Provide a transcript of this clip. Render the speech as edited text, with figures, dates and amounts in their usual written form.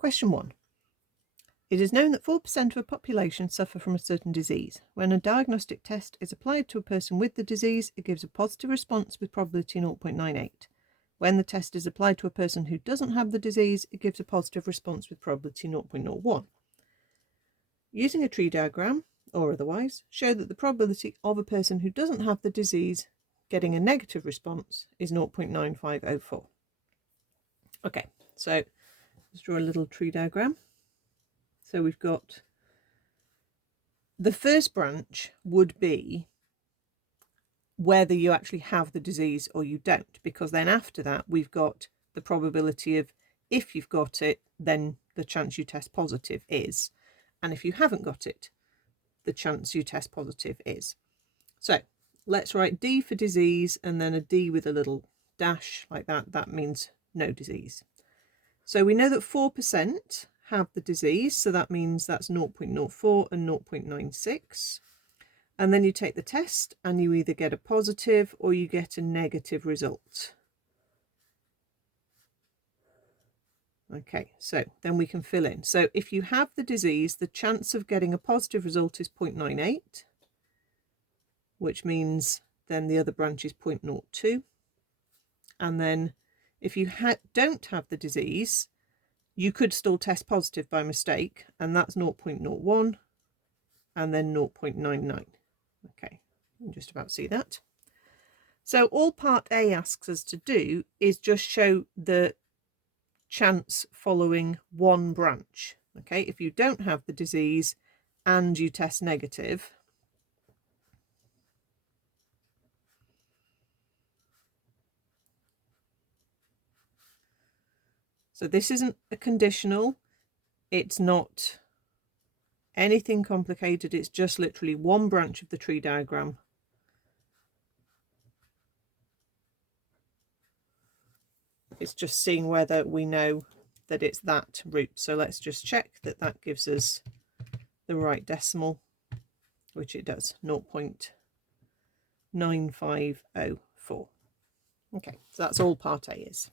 Question 1. It is known that 4% of a population suffer from a certain disease. When a diagnostic test is applied to a person with the disease, it gives a positive response with probability 0.98. When the test is applied to a person who doesn't have the disease, it gives a positive response with probability 0.01. Using a tree diagram, or otherwise, show that the probability of a person who doesn't have the disease getting a negative response is 0.9504. Okay, so let's draw a little tree diagram. So we've got the first branch would be whether you actually have the disease or you don't, because then after that we've got the probability of if you've got it, then the chance you test positive is, and if you haven't got it, the chance you test positive is. So let's write D for disease and then a D with a little dash like that. That means no disease. So we know that 4% have the disease, so that means that's 0.04 and 0.96. And then you take the test and you either get a positive or you get a negative result. Okay, so then we can fill in. So if you have the disease, the chance of getting a positive result is 0.98, which means then the other branch is 0.02. And then if you don't have the disease, you could still test positive by mistake, and that's 0.01 and then 0.99. Okay, you can just about see that. So all part A asks us to do is just show the chance following one branch. Okay, if you don't have the disease and you test negative, so this isn't a conditional, it's not anything complicated, it's just literally one branch of the tree diagram. It's just seeing whether we know that it's that root. So let's just check that that gives us the right decimal, which it does, 0.9504. Okay, so that's all part A is.